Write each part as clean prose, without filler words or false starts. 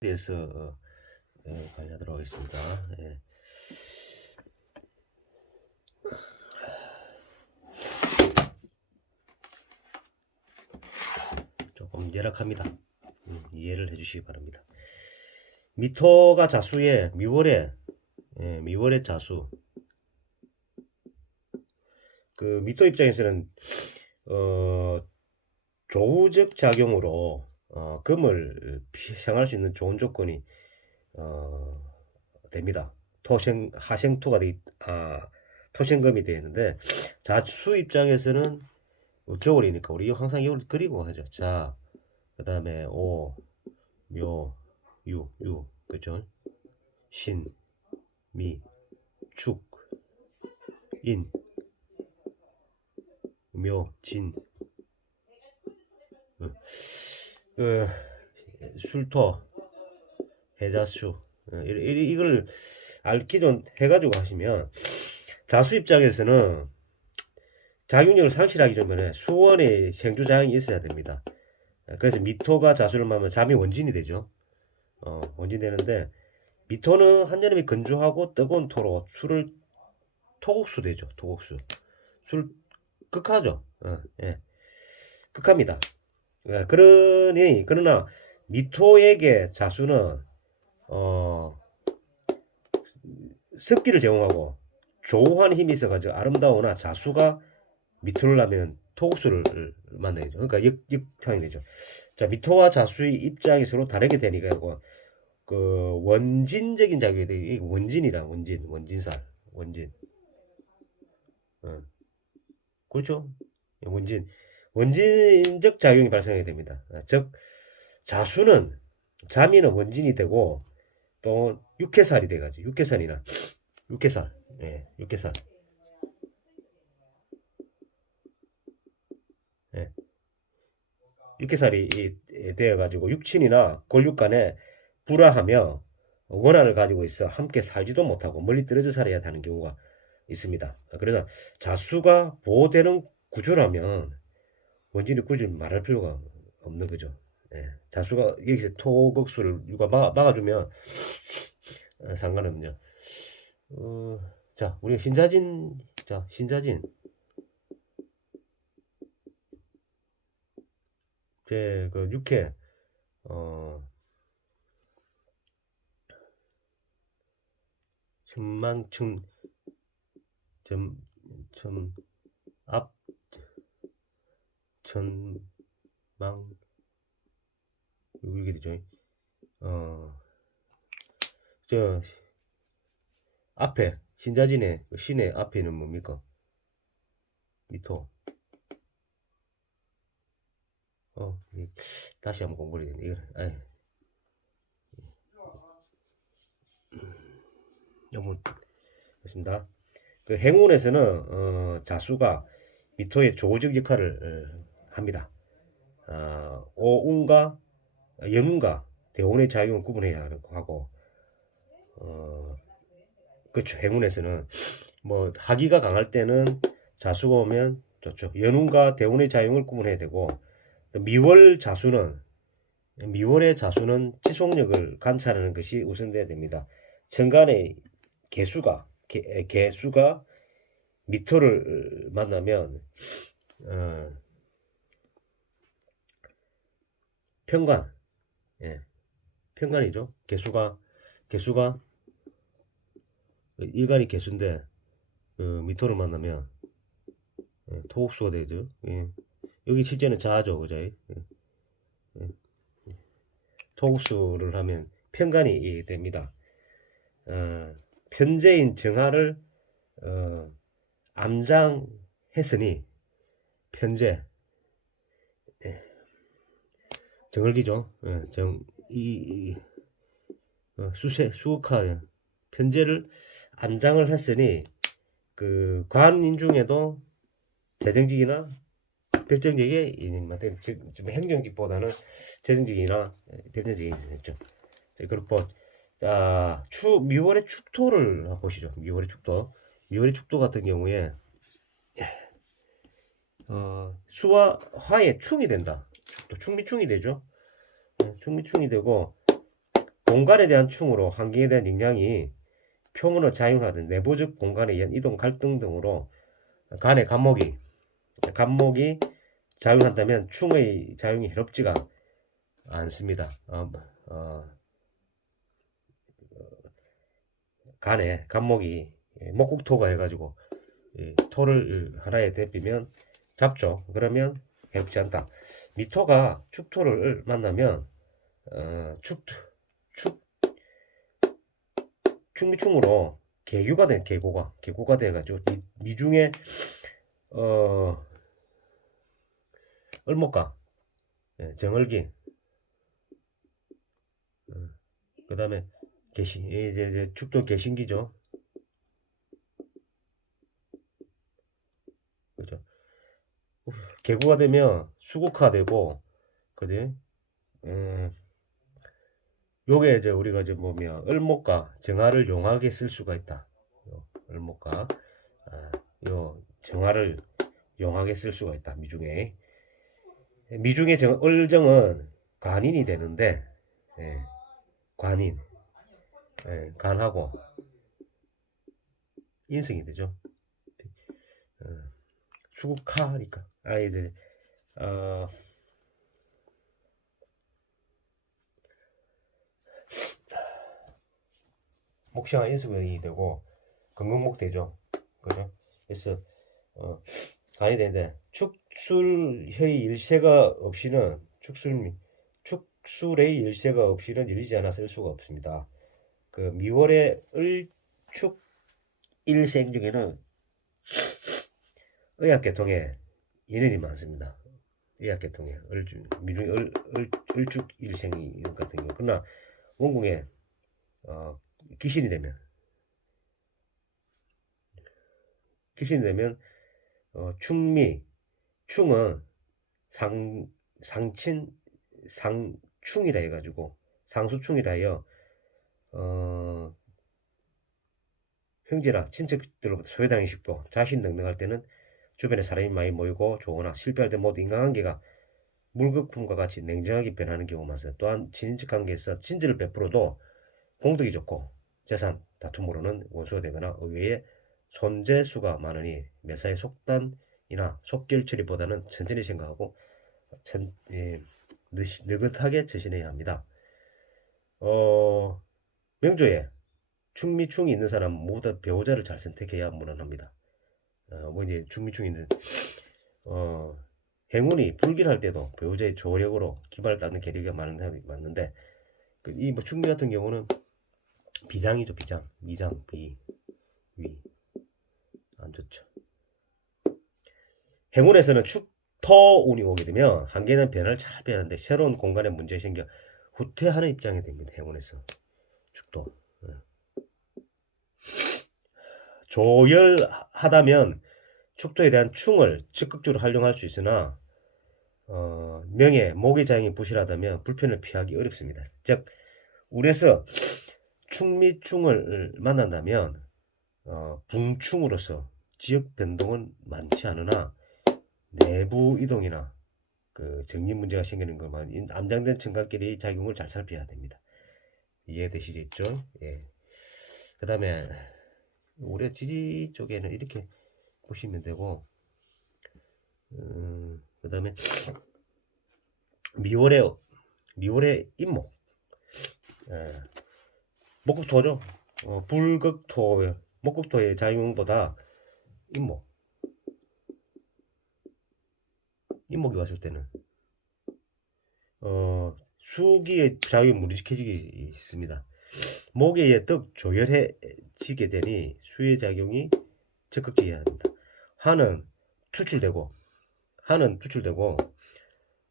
대해서 관리하도록 하겠습니다. 예. 조금 열악합니다. 이해를 해주시기 바랍니다. 미토가 자수의 미월의 자수. 그 미토 입장에서는 조우적 작용으로 금을 향할 수 있는 좋은 조건이 됩니다. 하생토가 토생금이 되는데, 자수 입장에서는 겨울이니까 우리 항상 이걸 그리고 하죠. 자, 그 다음에 오, 묘, 유, 그죠? 신, 미, 축, 인, 묘, 진, 그 술토, 해자수, 이걸 기존 해가지고 하시면, 자수 입장에서는 작용력을 상실하기 전에 수원의 생주작용이 있어야 됩니다. 그래서 미토가 자수를 하면 잠이 원진이 되죠. 원진 되는데, 미토는 한여름이 건조하고 뜨거운 토로 술을 토국수 되죠. 토국수. 술 극하죠. 예. 극합니다. 그러나 미토에게 자수는 습기를 제공하고 조우한 힘이 있어가지고 아름다우나 자수가 미토를 하면 토국수를 만나게 되죠. 그러니까 역향이 되죠. 자, 미토와 자수의 입장이 서로 다르게 되니까 그 원진적인 작용이 돼. 원진살, 원진. 그렇죠? 원진적 작용이 발생하게 됩니다. 즉, 자수는, 자미는 원진이 되고, 또, 육해살이 돼가지고, 육해살, 예, 육해살. 예, 육해살이 되어가지고, 육친이나 골육 간에 불화하며, 원한을 가지고 있어 함께 살지도 못하고 멀리 떨어져 살아야 하는 경우가 있습니다. 그래서 자수가 보호되는 구조라면 원진이 굳이 말할 필요가 없는 거죠. 예. 자수가 여기서 토극수를 누가 막아주면 상관없죠. 자, 우리 신자진 그 육회 천망층 점앞 천망 이게 되죠. 저 앞에 신자진의 신의 앞에는 뭡니까? 미토. 다시 한번 공부를 해야 되네. 이거 너무 그렇습니다. 그 행운에서는 자수가 미토의 조직 역할을 합니다. 오운과 연운과 대운의 작용을 구분해야 하고, 그렇죠. 행운에서는 뭐 하기가 강할 때는 자수가 오면 좋죠. 연운과 대운의 작용을 구분해야 되고, 미월의 자수는 지속력을 관찰하는 것이 우선돼야 됩니다. 천간의 개수가 미토를 만나면 편관, 예, 편관이죠. 개수가 일간이 개수인데 미토를 만나면 토옥수가 되죠. 예. 여기 실제는 자죠, 그죠? 예. 예. 토옥수를 하면 편관이 됩니다. 편재인 정화를 암장했으니 편재 정을기죠. 수흑화 편제를 암장을 했으니 그 관인 중에도 재정직이나 별정직에 좀 행정직보다는 재정직이나 별정직이 있죠. 그렇고 자 미월의 축토를 보시죠. 미월의 축토 같은 경우에 수와 화의 충이 된다. 축미충이 되죠. 충미충이 되고 공간에 대한 충으로 환경에 대한 영향이 표면을 작용하든 내부적 공간에 의한 이동 갈등 등으로 간의 간목이 작용한다면 충의 작용이 해롭지가 않습니다. 간에 간목이 목국토가 해가지고 토를 하나에 대비면 잡죠. 그러면 해롭지 않다. 미토가 축토를 만나면 축 충미충으로 계고가 돼가지고 미중에 을목가, 정을기, 그 다음에 이제 축도 개신기죠. 그죠? 계고가 되면 수국화되고, 그지? 요게 이제 우리가 이제 보면 을목과 정화를 용하게 쓸 수가 있다. 을목과 요 정화를 용하게 쓸 수가 있다. 미중에 을정은 관인이 되는데, 관인, 간하고 인성이 되죠. 수국하니까 아이들 목시와 인수이 되고 건강목 되죠. 그죠? 그래서 간이 되는데 축술의 일세가 없이는 축술의 일세가 없이는 열리지 않아 쓸 수가 없습니다. 그 미월의 을축 일생 중에는 의학계통에 인연이 많습니다. 의학계통에 미중에 을축 일생이 같은 경우. 그러나 원궁에 귀신이 되면 충은 상충이라 해가지고 상수충이라 해요. 형제나 친척들로부터 소외당하기 쉽고 자신등등할 때는 주변에 사람이 많이 모이고 좋으나 실패할 때 모두 인간관계가 물거품과 같이 냉정하게 변하는 경우가 많아요. 또한 친인척 관계에서 친절을 베풀어도 공덕이 좋고 재산 다툼으로는 원수가 되거나 의외에 손재수가 많으니 매사에 속단이나 속결 처리보다는 천천히 생각하고 느긋하게 처신해야 합니다. 명조에 충미충이 있는 사람 모두 다 배우자를 잘 선택해야 무난합니다. 뭐 이제 충미충이 있는 행운이 불길할 때도 배우자의 조력으로 기발을 닦는 계리가 많은 사람이 맞는데 이 뭐 충미 같은 경우는 비장이죠. 미장, 위 안 좋죠. 행운에서는 축토운이 오게 되면 한계는 변화를 잘 빼는데 새로운 공간에 문제가 생겨 후퇴하는 입장이 됩니다. 행운에서 축토 조열하다면 축토에 대한 충을 적극적으로 활용할 수 있으나 명예, 목의 자양이 부실하다면 불편을 피하기 어렵습니다. 즉 운에서 충미충을 만난다면 붕충으로서 지역 변동은 많지 않으나 내부 이동이나 그 정리 문제가 생기는 것만 암장된 청각끼리 작용을 잘 살펴야 됩니다. 이해되시겠죠? 예. 그 다음에 우리 지지 쪽에는 이렇게 보시면 되고 그 다음에 미월의 임목 목극토죠. 불극토 목극토의 작용보다 임목이 왔을 때는 수기의 작용이 무리시켜지기 있습니다. 목에 의해 떡 조열해지게 되니 수의 작용이 적극적이어야 합니다. 한은 투출되고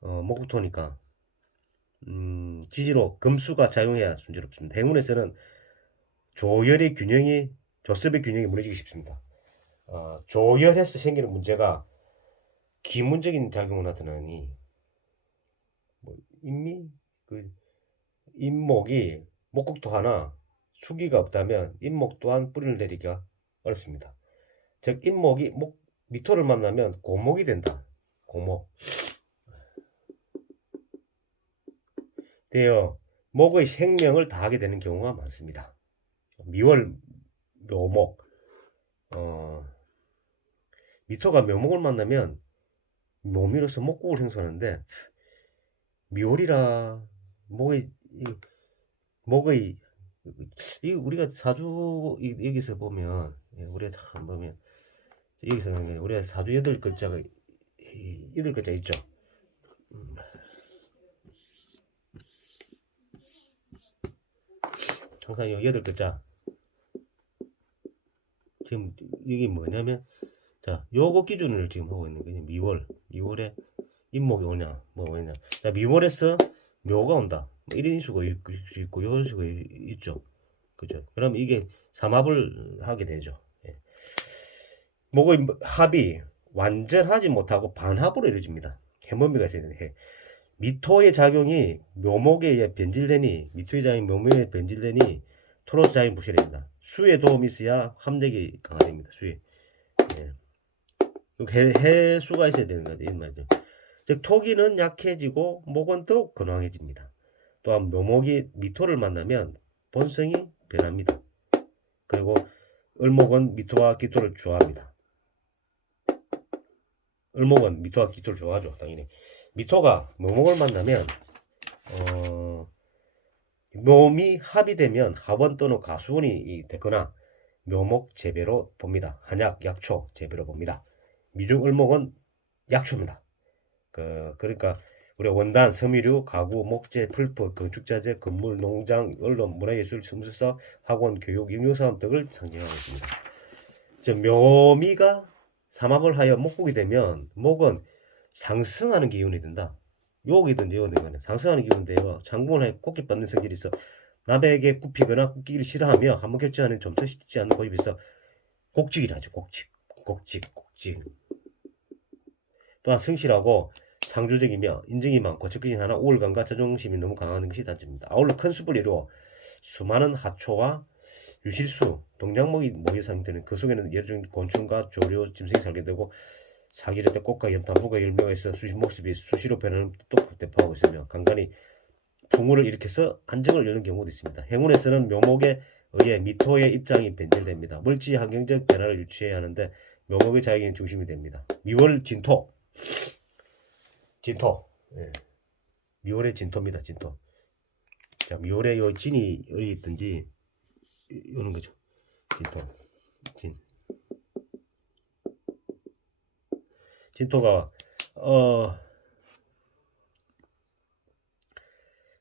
목토니까 지지로 금수가 작용해야 순조롭습니다. 행운에서는 조섭의 균형이 무너지기 쉽습니다. 조열해서 생기는 문제가 기문적인 작용을 나타나니 뭐 임목이 목국토 하나 수기가 없다면 임목 또한 뿌리를 내리기가 어렵습니다. 즉 임목이 미토를 만나면 고목이 된다. 고목 되어 목의 생명을 다하게 되는 경우가 많습니다. 미월, 묘목, 미토가 묘목을 만나면 묘미로서 목국을 형성하는데 미월이라 목의 목의 이 우리가 사주 여기서 보면 우리가 참 보면 여기서 우리가 사주 8글자가 8글자 있죠. 항상 이 8글자 지금 이게 뭐냐면 자 요거 기준을 지금 하고 있는 거죠. 미월에 임목이 오냐 뭐 오냐. 자 미월에서 묘가 온다. 뭐 이런 수가 있고 이런 수가 있죠. 그죠? 그럼 이게 삼합을 하게 되죠. 예. 목의 합이 완전하지 못하고 반합으로 이루어집니다. 해먼미가 있어야 되는데 미토의 작용이 묘목에 의해 변질되니 미토의 작용이 묘목에 변질되니 토로스 작용이 부실해집니다. 수의 도움이 있어야 합력이 강화됩니다. 수에 예. 해수가 있어야 되는 거죠. 이 말이죠. 즉 토기는 약해지고 목은 더욱 건강해집니다. 또한 묘목이 미토를 만나면 본성이 변합니다. 그리고 을목은 미토와 기토를 좋아합니다. 을목은 미토와 기토를 좋아하죠. 당연히 미토가 묘목을 만나면 묘미 합이 되면 하원 또는 가수원이 되거나 묘목 재배로 봅니다. 한약, 약초 재배로 봅니다. 미중 을목은 약초입니다. 그러니까 우리 원단, 섬유류, 가구, 목재, 풀포, 건축자재, 건물, 농장, 언론, 문화예술, 점수사, 학원, 교육, 영유사업 등을 상징하고 있습니다. 즉 묘미가 삼합을 하여 목국이 되면 목은 상승하는 기운이 된다. 욕이든 여든 상승하는 기운인데요. 장군을 하여 곱게 받는 성질이 있어 남에게 굽히거나 굽기를 싫어하며 한번 결정하는 점수시지 않는 고집이 있어 곡직이라 하죠. 곡직. 또한 성실하고 창조적이며 인정이 많고 적극이 하나 우월감과 자존심이 너무 강한 것이 단점입니다. 아울러 큰 숲을 이루어 수많은 하초와 유실수, 동작목이 모여 상태는 그 속에는 여러 종 곤충과 조류, 짐승이 살게 되고 사기를 때 꽃과 염, 나무가 열매가 있어 수시 모습이 수시로 변하는 또 대포하고 있으며 간간히 풍우를 일으켜서 안정을 이루는 경우도 있습니다. 행운에서는 묘목에 의해 미토의 입장이 변질됩니다. 물질 환경적 변화를 유치해야 하는데 묘목의 자격이 중심이 됩니다. 미월 진토. 예. 미월의 진토입니다. 진토. 자, 미월에 요 진이 어디 있든지 이런 거죠. 진토. 진토가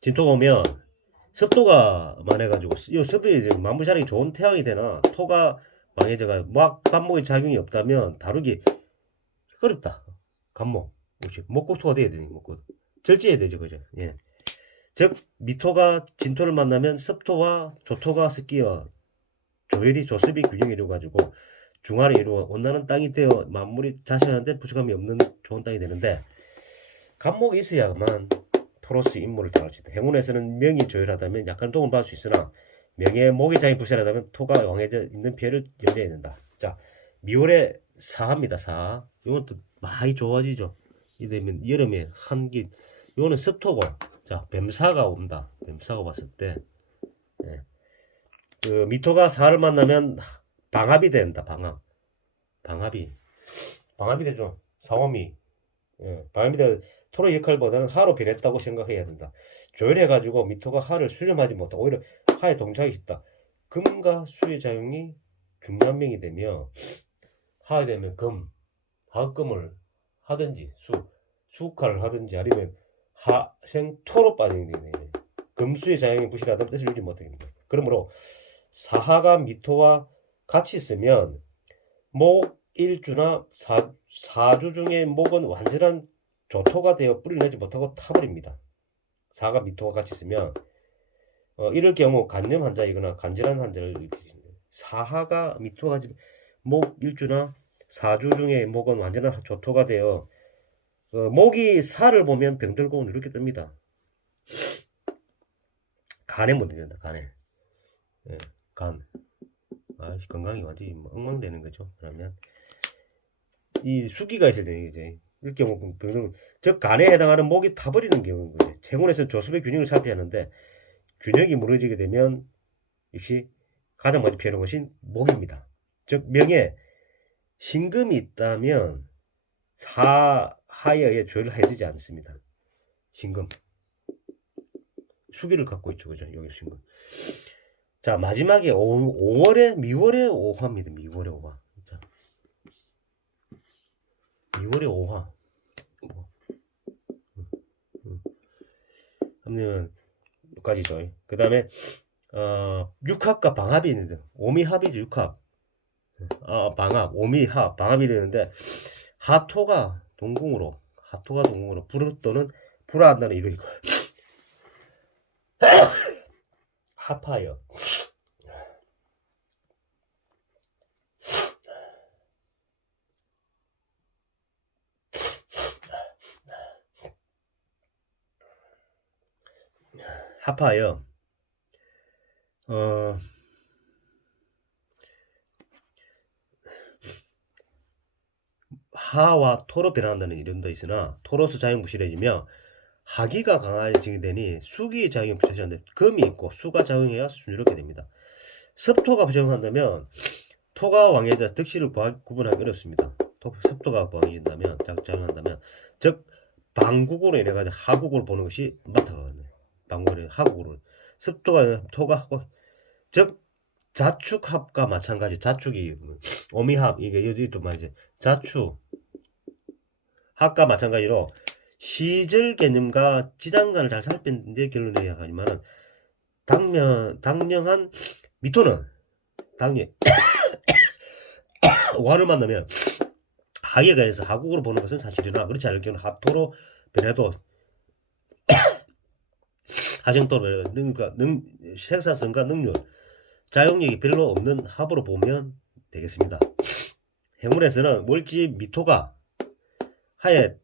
진토가 오면 습도가 많아가지고 이 습도에 이제 만부자랑이 좋은 태양이 되나 토가 망해져가 막 간목의 작용이 없다면 다루기 어렵다. 간목. 목국토가 돼야 되니 목국. 절제해야 되죠, 그죠? 예. 즉 미토가 진토를 만나면 습토와 조토가 섞여 조열이 조습이 균형이 이루어가지고 중화를 이루어 온난한 땅이 되어 만물이 자생하는데 부족함이 없는 좋은 땅이 되는데 간목이 있어야만 토로스 임무를 다할 수 있다. 행운에서는 명이 조열하다면 약간 도움을 받을 수 있으나 명의 목의 장이 부실하다면 토가 왕해져 있는 피해를 염려해야 된다. 자, 미월에 사합니다. 사. 이것도 많이 좋아지죠. 이 되면 여름에 한기. 이거는 습토고. 자, 뱀사가 온다. 뱀사가 왔을 때, 예. 그 미토가 사를 만나면 방합이 된다. 방합이 되죠. 사오미. 예. 방합이 되 토의 역할보다는 하로 변했다고 생각해야 된다. 조율해가지고 미토가 하를 수렴하지 못하고 오히려 하에 동작이 쉽다. 금과 수의 작용이 중간명이 되며 하에 되면 하금을 하든지 수칼을 하든지 아니면 하생토로 빠지게 되네. 금수의 작용이 부실하다면 뜻을 이루지 못하게 됩니다. 그러므로 사하가 미토와 같이 있으면 목 일주나 사주 중에 목은 완전한 조토가 되어 뿌리를 내지 못하고 타버립니다. 사가 미토가 같이 있으면 이럴 경우 간염 환자이거나 간질환 환자를 일으키십니다. 사하가 미토가 같이 목 일주나 사주 중에 목은 완전한 조토가 되어 목이 사를 보면 병들고 이렇게 뜹니다. 간에 문제된다. 간에 예, 간 건강이 완전히 엉망되는 거죠. 그러면 이 수기가 있어야 되는 거지. 이렇게 병들 즉 간에 해당하는 목이 타버리는 경우인 거죠. 체온에서 조습의 균형을 살펴야 하는데 균형이 무너지게 되면 역시 가장 먼저 피하는 것이 목입니다. 즉 명에 신금이 있다면 하에 의해 조율을 해야 되지 않습니다. 신금 수기를 갖고 있죠, 그죠? 여기 신금. 자, 마지막에 5월에 미월에 5화입니다. 미월에 5화. 자, 미월에 5화. 그러면 여기까지죠. 그 다음에 6합과 방합이 있는데 오미합이죠. 6합. 방합, 오미합, 방합이 되는데 하토가 동궁으로 불을 또는 불화한다는 이루이고 합하여 하와 토로 변한다는 이론도 있으나 토로서 작용 부실해지며 하기가 강해지게 되니 수기의 작용이 부실한데 금이 있고 수가 작용해야 순조롭게 됩니다. 습토가 부작용한다면 토가 왕해져 득실을 구분하기 어렵습니다. 습토가 왕해진다면 작용한다면 즉 방국으로 인해 가지고 하국으로 보는 것이 맞다거든요. 방국으로 하국으로 습토가 토가 즉 자축합과 마찬가지 자축이 오미합 이게 여기도 이제 자축 합과 마찬가지로 시절 개념과 지장간을 잘 살핀 데 결론내야 하지만은 당연한 미토는 당연 와를 만나면 하에 가해서 하국으로 보는 것은 사실이나 그렇지 않을 경우는 하토로 변해도 하정토로 생산성과 능률 작용력이 별로 없는 합으로 보면 되겠습니다. 행운에서는 월지 미토가 하에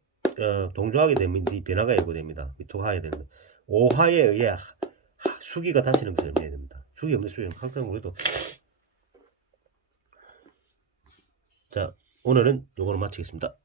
동조하게 되면 이 변화가 예고됩니다. 미토가 하에 되는 5화에 의해 수기가 다시는 것을 의미해야 됩니다. 수기 없는 수기는 항상 우리도 자 오늘은 요거로 마치겠습니다.